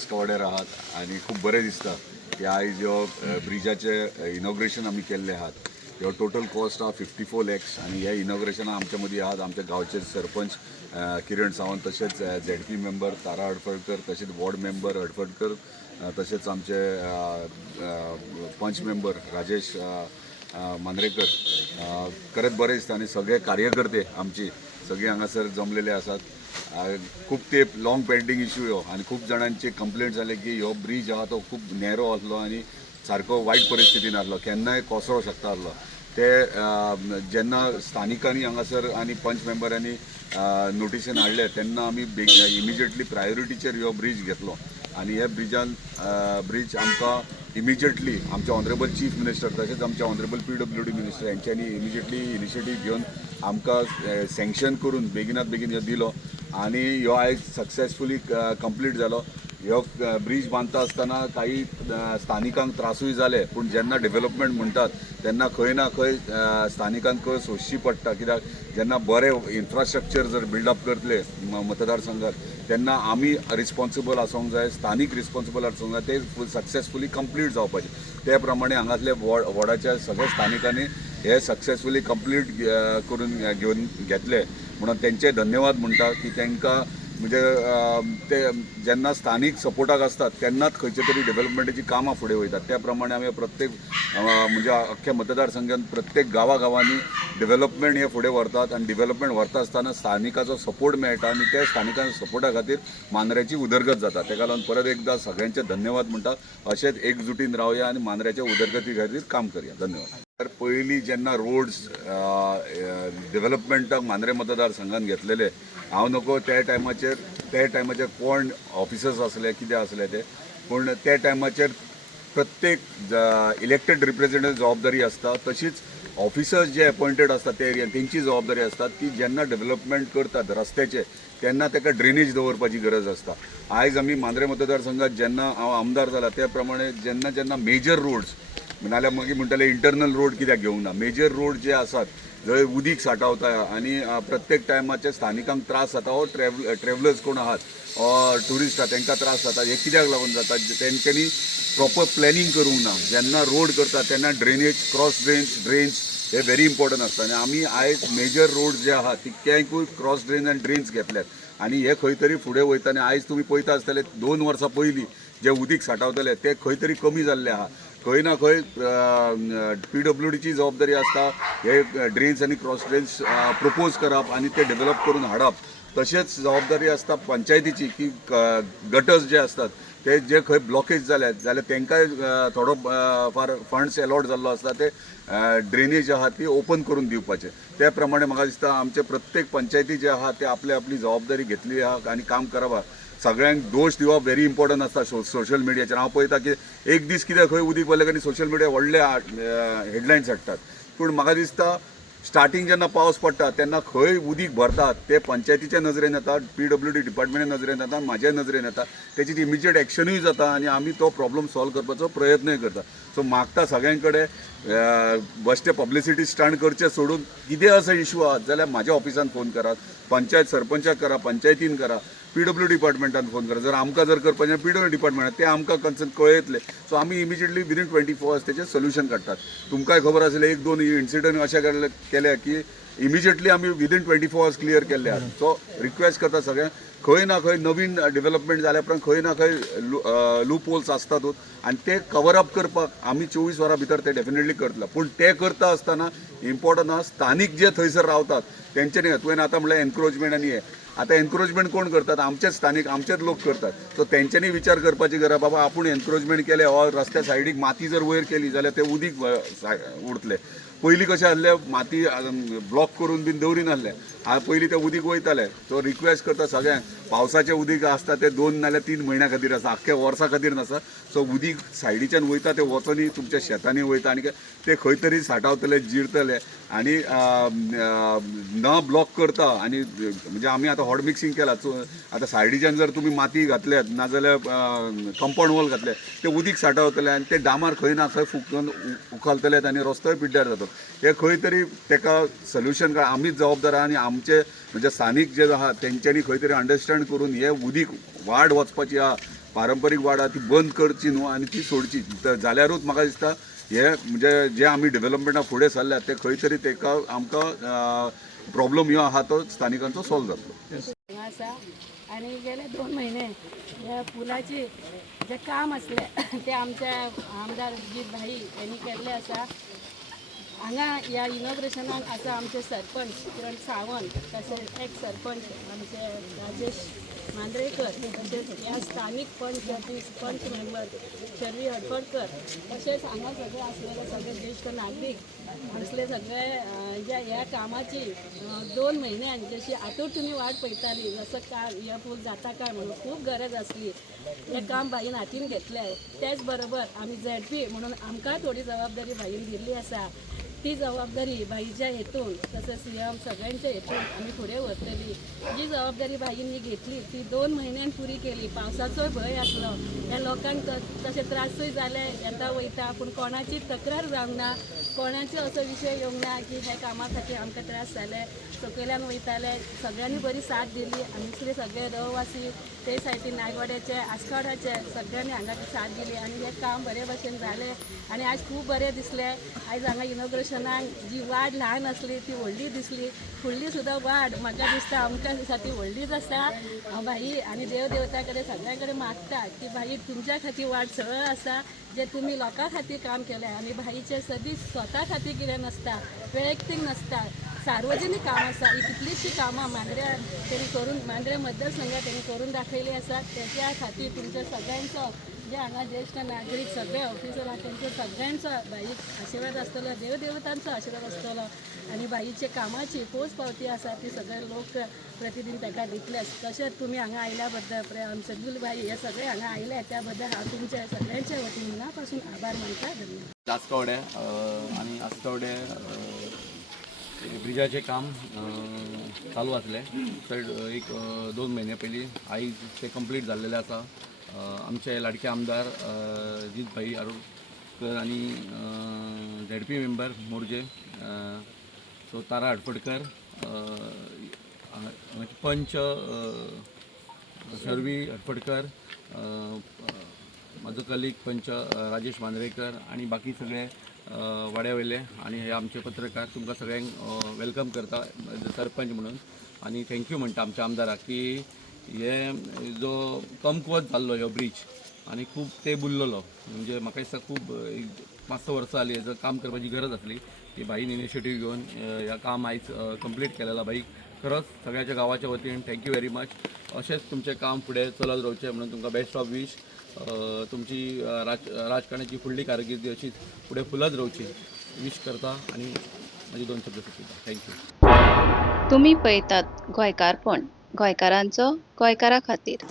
वास्कोवाड्यार आहात आणि खूप बरें दिसता की आयज ह्यो ब्रिजाचे इनॉग्रेशन आमी केल्ले आहात. ह्यो टोटल कॉस्ट आहा 54 lakhs आणि ह्या इनॉग्रेशना आमच्या मदीं आहात आमच्या गांवचे सरपंच किरण सावंत, तशेंच ZP मेंबर तारा हडफडकर, तशेंच वॉर्ड मेंबर हडफडकर, तशेंच आमचे पंच मेंबर राजेश मांद्रेकर. खरेंच बरें दिसता आनी सगळे कार्यकर्ते आमची सगळे हांगासर जमलेले आसात. खूप तेंप लॉंग पेंडिंग इश्यू ह्यो आनी खूब जाणांचे कंप्लेंट जाले की ह्यो ब्रीज आहा तो खूब नॅरो आसलो आनी सारको वायट परिस्थितीन आसलो, केन्नाय कोसळों शकता आसलो. ते जेन्ना स्थानिकांनी हांगासर आनी पंच मेंबरांनी नोटिसीन हाडले तेन्ना आमी इमिजिएटली प्रायोरिटीचेर ह्यो ब्रीज घेतलो आनी हे ब्रीज आमकां इमिजिएटली आमचे ऑनरेबल चीफ मिनिस्टर तशेंच आमचे ऑनरेबल PWD मिनिस्टर यांच्यांनी इमिजिएटली इनिशिएटीव घेवन आमकां सँक्शन करून बेगिनात बेगीन ह्यो दिलो आनी ह्यो आयज सक्सेसफुली कंप्लीट जालो. ह्यो ब्रीज बांदता आसतना काही स्थानिकांक त्रासूय जाले, पूण जेन्ना डेव्हलपमेंट म्हणटात तेन्ना खंय ना खंय स्थानिकांक कळ सोंसची पडटा. कित्याक जेन्ना बरें इन्फ्रास्ट्रक्चर जर बिल्डअप करतले मतदारसंघात तेन्ना आमी रिस्पॉन्सिबल आसूंक जाय, स्थानीक रिस्पॉन्सिबल आसूंक जाय, ते सक्सेसफुली कंप्लीट जावपाचें. त्या प्रमाणे हांगासले वॉर्डाच्या सगळ्या स्थानिकांनी हे सक्सेसफुली कंप्लीट करून घेवन घेतले म्हणून तेंचे धन्यवाद म्हणटा की तांकां म्हणजे ते जेन्ना स्थानीक सपोर्टाक असतात तेन्नाच खंयचे तरी डेव्हलपमेंटाची कामां फुडें वयतात. त्या प्रमाणे आमी प्रत्येक म्हणजे अख्ख्या मतदारसंघात प्रत्येक गांवांनी डेव्हलपमेंट हे फुडें व्हरतात आनी डेव्हलपमेंट व्हरता आसतना स्थानिकाचो सपोर्ट मेळटा आनी त्या स्थानिकांच्या सपोर्टा खातीर मांद्र्याची उदरगत जाता. तेका लागून परत एकदा सगळ्यांचे धन्यवाद म्हणटा. अशेंच एकजुटीन रावया आनी मांद्र्याच्या उदरगती खातीर काम करया. धन्यवाद. तर पयलीं जेन्ना रोड्स डेव्हलपमेंटाक मांद्रे मतदारसंघान घेतलेले हांव नको त्या टायमाचेर कोण ऑफिसर्स आसले कितें आसले ते, पूण त्या टायमाचेर प्रत्येक इलेक्टेड रिप्रेझेंटेटिव्ह जबाबदारी आसता, तशीच ऑफिसर्स जे अपॉइंटेड असतात त्या एरियान तेंची जबाबदारी आसता की जेन्ना डेव्हलपमेंट करतात रस्त्याचे तेन्ना ताका ड्रेनेज दवरपाची गरज आसता. आयज आमी मांद्रे मतदारसंघात जेन्ना हांव आमदार जाला त्या प्रमाणे जेन्ना मेजर रोड्स नाल्यार मागीर म्हणटाले इंटरनल रोड कित्याक घेवंक ना, मेजर रोड जे आसात जंय उदीक सांठवता आनी प्रत्येक टायमाचे स्थानिकांक त्रास जाता वो ट्रॅव्हलर्स कोण आहात ट्युरिस्ट आहात तांकां त्रास जाता. हे कित्याक लागून जाता, तेंच्यांनी प्रॉपर प्लॅनिंग करूंक ना. जेन्ना रोड करता तेन्ना ड्रेनेज क्रॉस ड्रेन्स हे व्हेरी इम्पॉर्टंट आसता आनी आमी आयज मेजर रोड जे आहात तितक्यांकूय क्रॉस ड्रेन आनी ड्रेन्स घेतल्यात आनी हे खंय तरी फुडें वयता. आनी आयज तुमी पळयता आसतले 2 वर्सां पयलीं जे उदीक सांठवतले ते खंय तरी कमी जाल्ले आहा. खंय ना खंय PWDची जबाबदारी आसता हे ड्रेन्स आनी क्रॉस ड्रेन्स प्रपोज करप आनी ते डेव्हलप करून हाडप. तशेंच जबाबदारी आसता पंचायतीची की गटर्स जे असतात ते जे खंय ब्लॉकेज जाल्यात जाल्यार तांकांय थोडो फार फंड्स अलॉट जाल्लो आसता ते ड्रेनेज आहा ती ओपन करून दिवपाचे. त्या प्रमाणे म्हाका दिसता आमचे प्रत्येक पंचायती जे आहा ते आपली जबाबदारी घेतली आहा आनी काम करप आहा. सगळ्यांक दोश दिवप व्हेरी इम्पॉर्टंट आसता सोशल मिडियाचेर. हांव पळयता की एक दीस कितें खंय उदीक पडलें की सोशल मिडिया व्हडले हेडलायन्स हाडटात, पूण म्हाका दिसता स्टार्टींग जेन्ना पावस पडटा तेन्ना खंय उदीक भरतात ते पंचायतीच्या नजरेन येता, PWD डिपार्टमेंटा नजरेन येता, म्हाज्या नजरेन येता, तेची इमिजिएट एक्शनूय जाता आनी आमी तो प्रॉब्लम सॉल्व करपाचो प्रयत्नय करता. सो मागता सगळ्यां कडेन बेश्टे पब्लिसिटी स्टंट करचे सोडून कितें असो इश्यू आहा जाल्यार म्हाज्या ऑफिसान फोन करात, पंचायत सरपंचाक करा, पंचायतीन करा, PWD डिपार्टमेंटान फोन करा. जर आमकां करपाचें PWD डिपार्टमेंटान ते आमकां कन्सर्न कळयतले. सो आमी इमिजिएटली विदीन 24 hours तेचें सोल्युशन काडटात. तुमकांय खबर आसलें 1-2 इन्सिडंट अशें केले की इमिजिएटली आमी विदीन 24 hours क्लियर केल्ले आहात. सो रिक्वेस्ट करता सगळ्यांक खंय ना खंय नवीन डेव्हलपमेंट जाल्या उपरांत खंय ना खंय लूप होल्स आसतातूच आनी ते कवर अप करपाक आमी 24 वरां भितर ते डेफिनेटली करतले. पूण ते करता आसतना इम्पॉर्टंट आहा स्थानीक जे थंयसर रावतात तेंच्यांनी तुवें आतां म्हणल्यार एनक्रोचमेंट आनी हे आता एनक्रोचमेंट कोण करतात, आमचेच स्थानिक आमचेच लोक करतात. सो तेंच्यांनी विचार करपाची गरज बाबा आपूण एनक्रोचमेंट केले ऑर रस्त्या सायडीक माती जर वयर केली जाल्यार ते उदीक उरतले. पयलीं कशें आसलें माती ब्लॉक करून बीन दवरी नासलें, पयलीं ते उदीक वयताले. सो रिक्वेस्ट करता सगळ्यांक पावसाचें उदीक आसता ते 2 नाल्यार 3 म्हयन्या खातीर आसा, आख्ख्या वर्सा खातीर नासा. सो उदीक सायडीच्यान वयता ते वचोनी तुमच्या शेतांनी वयता आनी ते खंय तरी सांठवतले जिरतले आनी न ब्लॉक करता. आनी म्हणजे आमी आतां हॉट मिक्सिंग केला. आतां सायडीच्यान जर तुमी माती घातल्यात नाजाल्यार कंपाऊंड वॉल घातले ते उदीक सांठवतले आनी ते डामार खंय ना खंय फुकून उखलतलेत आनी रस्तोय पिड्ड्यार जाता. हे खंय तरी ताका सोल्युशन आमीच जबाबदार आहा आनी आमचे म्हणजे स्थानीक जे आहा तेंच्यांनी खंय तरी अंडरस्टँड करून हे उदीक वाड वचपाची आहा पारंपारीक वाड आहा ती बंद करची न्हू आनी ती सोडची जाल्यारूच म्हाका दिसता हे म्हणजे जे आमी डेव्हलपमेंटा फुडें सरल्यात ते खंय तरी तेका आमकां प्रॉब्लम ह्यो आहा तो स्थानिकांचो सॉल्व जातलो. आसा आणि गेले 2 महिने ह्या पुलाचे जे काम असले ते आमच्या आमदार अजित भाई यांनी केल्ले आसा. हांगा ह्या इनॉग्रेशनाक आसा आमचे सरपंच किरण सावंत, तशेंच एक सरपंच आमचे राजेश मांद्रेकर, तशेंच ह्या स्थानिक पंच मेंबर शर्वी हडफडकर, तशेंच हांगा सगळे असलेले सगळे ज्येष्ठ नागरिक असले सगळे ज्या ह्या कामाची 2 म्हयन्यान जशी आतुरतेने वाट पळयताली जसं काय ह्या पूल जाता काय म्हणून खूप गरज असली हे काम भाईन हातीन घेतले. त्याच बरोबर आम्ही ZP म्हणून आमकां थोडी जबाबदारी भाईन दिल्ली आसा. ती जबाबदारी भाईच्या हेतून तसं CM सगळ्यांच्या हेतून आम्ही पुढे व्हरतली. जी जबाबदारी भाईंनी घेतली ती 2 म्हयन्यान पुरी केली. पावसाचोय भंय आसलो, ह्या लोकांक तसे त्रासूय जाले, येता वयता, पूण कोणाची तक्रार जावंक ना, कोणाचो असो विशय येवंक ना की हे कामा खातीर आमकां त्रास जाले. सकयल्यान वयताले, सगळ्यांनी बरी साथ दिली. आमचे सगळे रहिवासी ते सायडीन नायगवाड्याचे, आस्काडाचे सगळ्यांनी हांगा साथ दिली आणि हे काम बरे भशेन जाले आणि आज खूप बरें दिसले. आयज हांगा इनॉग्रेशनाक जी वाड ल्हान आसली ती व्हडली दिसली. फुडली सुद्दां वाड म्हाका दिसता आमकां ती व्हडलीच आसा. हांव भाई आनी देव देवता कडेन सगळ्यां कडेन मागता की भाई तुमच्या खातीर वाड सरळ आसा, जे तुम्ही लोकां खातीर काम केलें आनी भाईचे सदींच स्वता खातीर कितें नसता, वैयक्तीक नसता, सार्वजनीक काम आसा. ही कितलींशी कामां मांद्र्या तेणी करून मांद्र्या मतदारसंघात तेणी करून दाखयली आसा. त्याच्या खातीर तुमच्या सगळ्यांचो जे हांगा ज्येष्ठ नागरीक सगळे ऑफिसर आहात त्यांचो सगळ्यांचो भाईक आशिर्वाद आसतलो, देवदेवतांचो आशिर्वाद आसतलो आणि भाईचे कामाची पोच पावती आसा ती सगळे लोक प्रतिदिन ताका दितलेच. तशेंच तुमी हांगा आयल्या बद्दल आमचे गुलबाई हे सगळे हांगा आयले त्या बद्दल हांव तुमच्या सगळ्यांच्या वतीन मनापासून आभार मानता. धन्यवाद. आस्कावडे आणि आस्कावडे ब्रिजाचे काम चालू असले तर एक 2 महिने पयलीं आयज ते कंप्लीट जाल्लेले आसा. आमचे लाडके आमदार अजित भाई आरोडकर आणि ZP मेंबर मोर्जे, सो तारा हडफडकर, पंच शर्वी हडफडकर, म्हजो कलीग पंच राजेश मांद्रेकर आणि बाकी सगळे वाड्या वयले आणि हे आमचे पत्रकार तुमकां सगळ्यांक वेलकम करता सरपंच म्हणून आणि थँक्यू म्हणटा आमच्या आमदाराक की हे जो कमकुवत जाल्लो ह्यो ब्रीज आणि खूब ते बुरलेलो म्हणजे म्हाका दिसता खूब 5-6 वर्सां जालीं हेजो काम करपाची गरज आसली. ती भाईन इनिशिएटीव घेवन ह्या काम आयज कंप्लीट केलेला. भाईक खरोच सगळ्याच्या गांवाच्या वतीन थँक्यू व्हेरी मच. अशेंच तुमचें काम फुडें चलत रावचें म्हणून तुमकां बेस्ट ऑफ विश. तुमची राजकारणाची फुडली कारकिर्दी अशीच फुडें फुलत रावची विश करता आणि माझी 2 शब्द सुचयता. थँक्यू. तुम्ही पळयतात गोंयकारपण, गोंयकारांचो गोंयकारा खातीर.